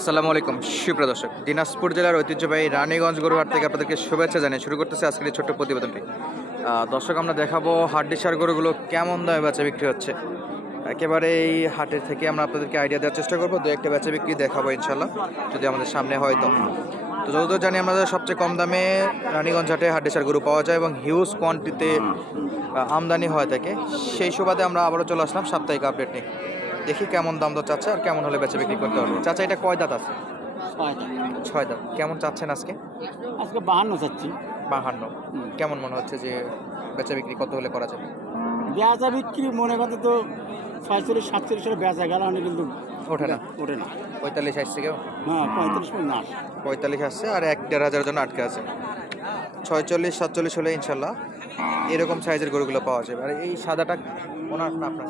আসসালামু আলাইকুম। সুপ্রিয় দর্শক, দিনাজপুর জেলার ঐতিহ্যবাহী রানীগঞ্জ গরুহাট থেকে আপনাদেরকে শুভেচ্ছা জানিয়ে শুরু করতেছে আজকের এই ছোট্ট প্রতিবেদনটি। দর্শক, আমরা দেখাবো হাড্ডিসার গরুগুলো কেমন দামে বেচা বিক্রি হচ্ছে। একেবারে এই হাটের থেকে আমরা আপনাদেরকে আইডিয়া দেওয়ার চেষ্টা করব, দু একটা বেচা বিক্রি দেখাবো ইনশাল্লাহ যদি আমাদের সামনে হয় তো। তো যতদূর জানি আমাদের সবচেয়ে কম দামে রানীগঞ্জ হাটে হাড্ডিসার গরু পাওয়া যায় এবং হিউজ কোয়ান্টিতে আমদানি হয় থাকে সেই সুবাদে আমরা আবারও চলে আসলাম সাপ্তাহিক আপডেট নিয়ে। দেখি কেমন দাম দর চাচ্ছে আর কেমন হলে বেচা বিক্রি করতে পারবে। চাচা এটা কয় দাঁত আছে? ছয় দাঁত। কেমন চাচ্ছেন আজকে? আজকে বাহান্ন চাচ্ছি। বাহান্ন। কেমন মনে হচ্ছে যে বেচা বিক্রি কত হলে করা যাবে? বেচা বিক্রি মনে করতে তো ছয়চল্লিশ সাতচল্লিশ সালে বেচা গেল আমি কিন্তু ওঠে না? ওঠে না। পঁয়তাল্লিশ আসছে কেউ? হ্যাঁ পঁয়তাল্লিশ না। পঁয়তাল্লিশ আসছে আর এক দেড় হাজারের জন্য আটকে আছে। ছয়চল্লিশ সাতচল্লিশ হলে ইনশাল্লাহ এরকম সাইজের গরুগুলো পাওয়া যাবে। আর এই সাদাটা ওনার না আপনার?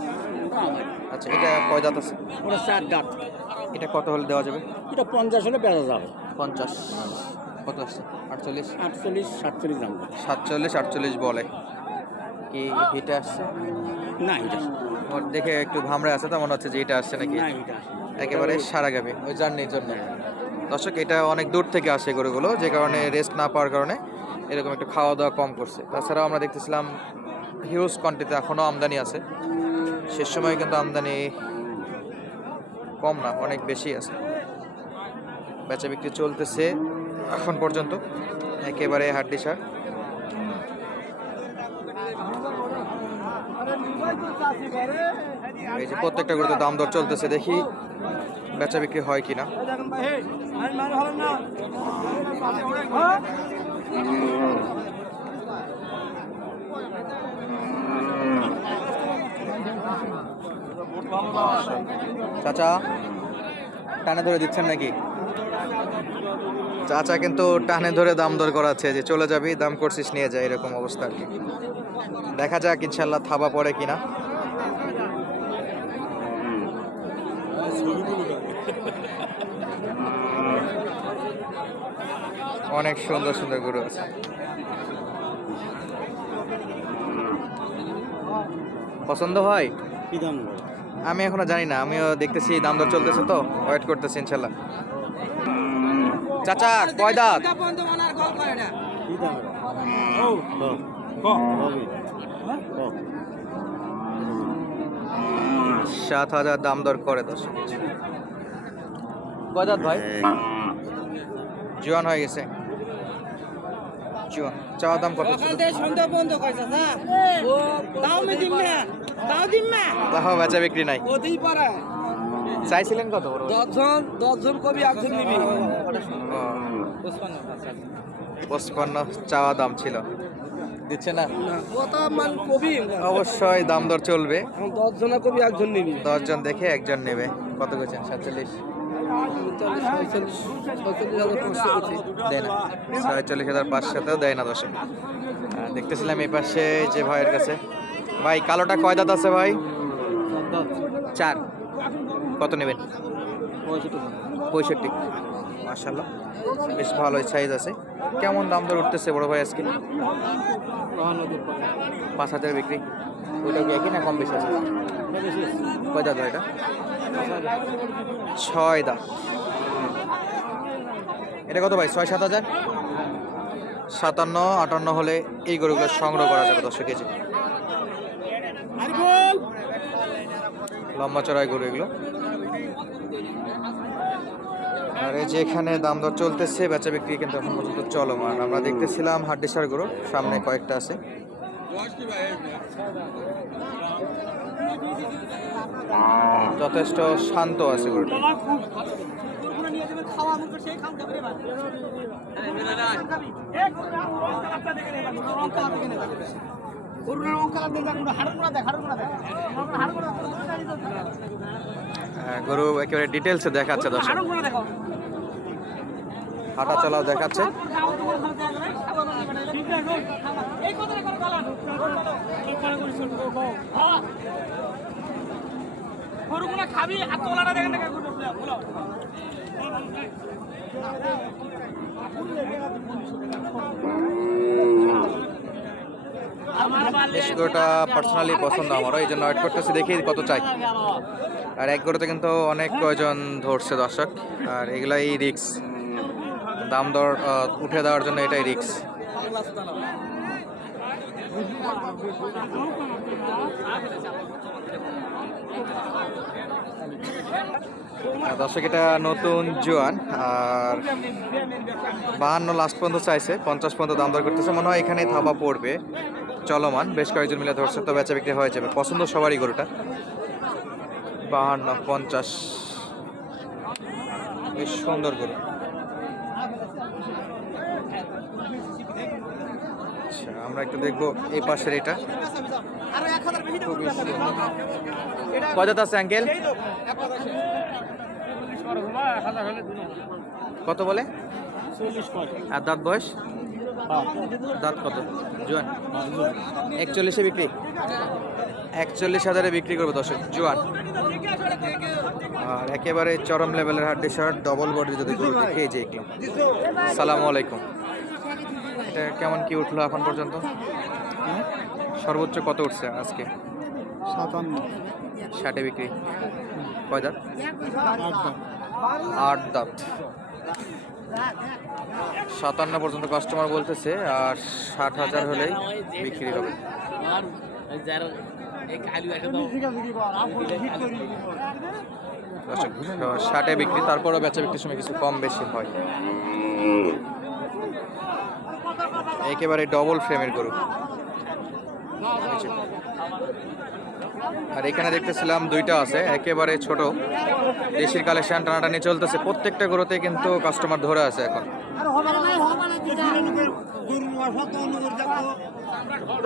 আচ্ছা এটা কয় দাঁত আছে? ওটা চার ডাক এটা কত হলে দেওয়া যাবে? এটা পঞ্চাশ হলে বেচা যাবে। পঞ্চাশ কত আসছে আটচল্লিশ? আটচল্লিশ সাতচল্লিশ দাম। সাতচল্লিশ আটচল্লিশ বলে। কি হিটে আসছে? না এটা ওর দেখে একটু ভামড়ে আছে তো মনে হচ্ছে যে এটা আসছে নাকি? একেবারে সারা গাবে ওই জার্নির জন্য। দর্শক, এটা অনেক দূর থেকে আসে গরুগুলো, যে কারণে রেস্ট না পাওয়ার কারণে এরকম একটু খাওয়া দাওয়া কম করছে। তাছাড়াও আমরা দেখতেছিলাম হিউজ কোয়ান্টিতে এখনও আমদানি আছে। শেষ সময় কিন্তু আমদানি কম না, অনেক বেশি আছে। বেচা বিক্রি চলতেছে এখন পর্যন্ত, একেবারে হাড্ডি সার এই যে প্রত্যেকটা গরুতে দাম দর চলতেছে, দেখি। বেচা বিক্রি হয় কিনা? চাচা, টানে ধরে দিচ্ছেন নাকি? চাচা কিন্তু টানে ধরে দাম দর করাচ্ছে, যে চলে যাবি, দাম করছিস, নিয়ে যায় এরকম অবস্থা আর কি। দেখা যাক ইনশাল্লাহ থাবা পড়ে কিনা। অনেক সুন্দর সুন্দর গরু আছে। পছন্দ হয়? কি দাম আমি এখনও জানি না আমিও দেখতেছি দাম দর চলতেছে তো ওয়েট করতেছি ইনশাল্লাহ চাচা কয় দাঁত? সাত হাজার দাম দর করে দশ দাঁত ভাই। জোয়ান হয়ে গেছে। জোয়ান চাওয়া দাম কত? তাও বেচা বিক্রি নাই। চাইছিলেন কত বড়? দশজন দশজন কবি একজন নিবি। পঁচপান্ন চাওয়া দাম ছিল। দিচ্ছে না? অবশ্যই দাম দর চলবে। দশজনা কবি একজন নিবি। দশজন দেখে একজন নেবে। কত করছেন? সাতচল্লিশ। ছয়চল্লিশ হাজার পাঁচশোতেও দেয় না দশে। দেখতেছিলাম এই পাশে যে ভাইয়ের কাছে। ভাই কালোটা কয় দাঁত আছে ভাই? চার কত নেবেন? পঁয়ষট্টি। মার্শাল্লাহ বেশ ভালোই সাইজ আছে। কেমন দাম দর উঠতেছে বড় ভাই আজকে? পাঁচ হাজার বিক্রি। ওইটা কি একই না কম বেশি আছে? কয় ভাই এটা? ছয় দাঁত। এটা কত ভাই? ছয় সাত হাজার? সাতান্ন, আটান্ন হলে এই গরুগুলো সংগ্রহ করা যাবে দশ কেজি। লম্বা চড়াই গরু এগুলো। আর এই যে এখানে দাম দর চলতেছে বেচা বিক্রি কিন্তু এখন পর্যন্ত চলমান। আমরা দেখতেছিলাম হাড্ডিসার গরু সামনে কয়েকটা আছে। যথেষ্ট শান্ত আছে গরুটা। হ্যাঁ, গরু একেবারে ডিটেলসে দেখাচ্ছে দর্শক। হাঁটা চলাও দেখাচ্ছে। খাবি আর তোলাটা দেখেন বেশ পার্সোনালি পছন্দ আমারও, এই জন্য ওয়েট করতেছি, দেখি কত চাই। আর এক গরুতে কিন্তু অনেক কয়জন ধরছে দর্শক, আর এগুলাই রিক্স দাম দর উঠে দেওয়ার জন্য এটাই রিক্স দর্শক, এটা নতুন জোয়ান, আর বাহান্ন লাস্ট পর্যন্ত চাইছে, পঞ্চাশ পর্যন্ত দাম দর করতেছে, মনে হয় এখানে থাবা পড়বে। চলমান বেশ কয়েকজন মিলে ধরছে তো বেচা বিক্রি হয়ে যাবে। পছন্দ সবারই গরুটা। বাহান্ন পঞ্চাশ। বেশ সুন্দর গরু। আচ্ছা আমরা একটু দেখব এই পাশের এটা। কত আছে আঙ্কেল? কত বলে? আর দাঁত বয়স? দাঁত কত? জোয়ান একচল্লিশে বিক্রি? একচল্লিশ হাজারে বিক্রি করব দর্শক জোয়ান। আর একেবারে চরম লেভেলের হাড্ডি শার্ট ডবল বডি যদি দেখে যে এগুলো সালামু আলাইকুম। এটা কেমন কি উঠল এখন পর্যন্ত? সর্বোচ্চ কত উঠছে আজকে? সাতান্ন। ষাটে বিক্রি। কয় দাঁত। আট দাঁত। সাতান্ন পর্যন্ত কাস্টমার বলতেছে, আর ষাট হাজার হলেই বিক্রি হবে ষাটে বিক্রি, তারপরও বেচা বিক্রির সময় কিছু কম বেশি হয় একেবারে ডবল ফ্রেমের গরু। আর এখানে দেখতেছিলাম দুইটা আছে, একেবারে ছোট। দেশির কালেকশন টানাটানি চলতেছে, প্রত্যেকটা গরুতে কিন্তু কাস্টমার ধরে আছে এখন।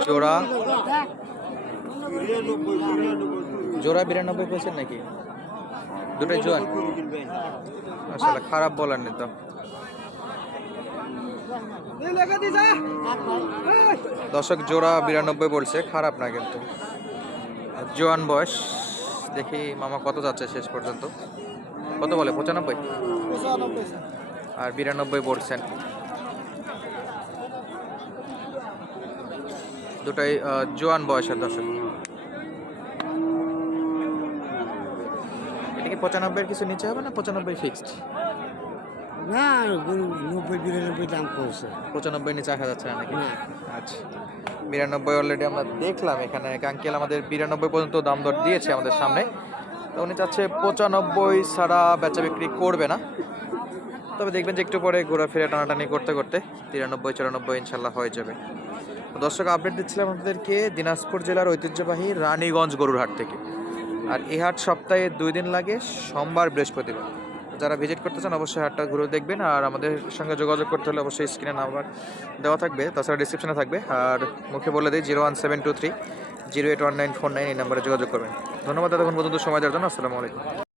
জোড়া? জোড়া বিরানব্বই বলছেন নাকি? দুটোই জোয়ান আসলে খারাপ বলার নেই তো। দশক জোড়া বিরানব্বই বলছে, খারাপ না কিন্তু। জোয়ান বয়স, দেখি মামা কত যাচ্ছে শেষ পর্যন্ত। কত বলে? পঁচানব্বই? আর বিরানব্বই বলছেন। দুটাই জোয়ান বয়সের দর্শক। এটা কি পঁচানব্বইয়ের কিছু নিচে হবে না? পঁচানব্বই ফিক্সড না গরু নব্বই বিরানব্বই দাম করছে পঁচানব্বই নিচে আসা যাচ্ছে না নাকি? আচ্ছা। বিরানব্বই অলরেডি আমরা দেখলাম এখানে। এক আঙ্কেল আমাদের বিরানব্বই পর্যন্ত দাম দর দিয়েছে আমাদের সামনে। তো উনি চাচ্ছে পঁচানব্বই ছাড়া বেচা বিক্রি করবে না। তবে দেখবেন যে একটু পরে ঘোরাফেরা টানাটানি করতে করতে তিরানব্বই চুরানব্বই ইনশাল্লাহ হয়ে যাবে। দর্শক আপডেট দিচ্ছিলাম আপনাদেরকে দিনাজপুর জেলার ঐতিহ্যবাহী রানীগঞ্জ গরুর হাট থেকে। আর এই হাট সপ্তাহে দুই দিন লাগে সোমবার বৃহস্পতিবার। যারা ভিজিট করতে চান, অবশ্যই হাটটা ঘুরে দেখবেন। আর আমাদের সঙ্গে যোগাযোগ করতে হলে অবশ্যই স্ক্রিনে নাম্বার দেওয়া থাকবে। তাছাড়া ডিসক্রিপশনে থাকবে। আর মুখে বলে দিই zero one seven two three zero eight one nine four nine এই নাম্বারে যোগাযোগ করবেন। ধন্যবাদ এতক্ষণ পর্যন্ত সময় দেওয়ার জন্য। আসসালামু আলাইকুম।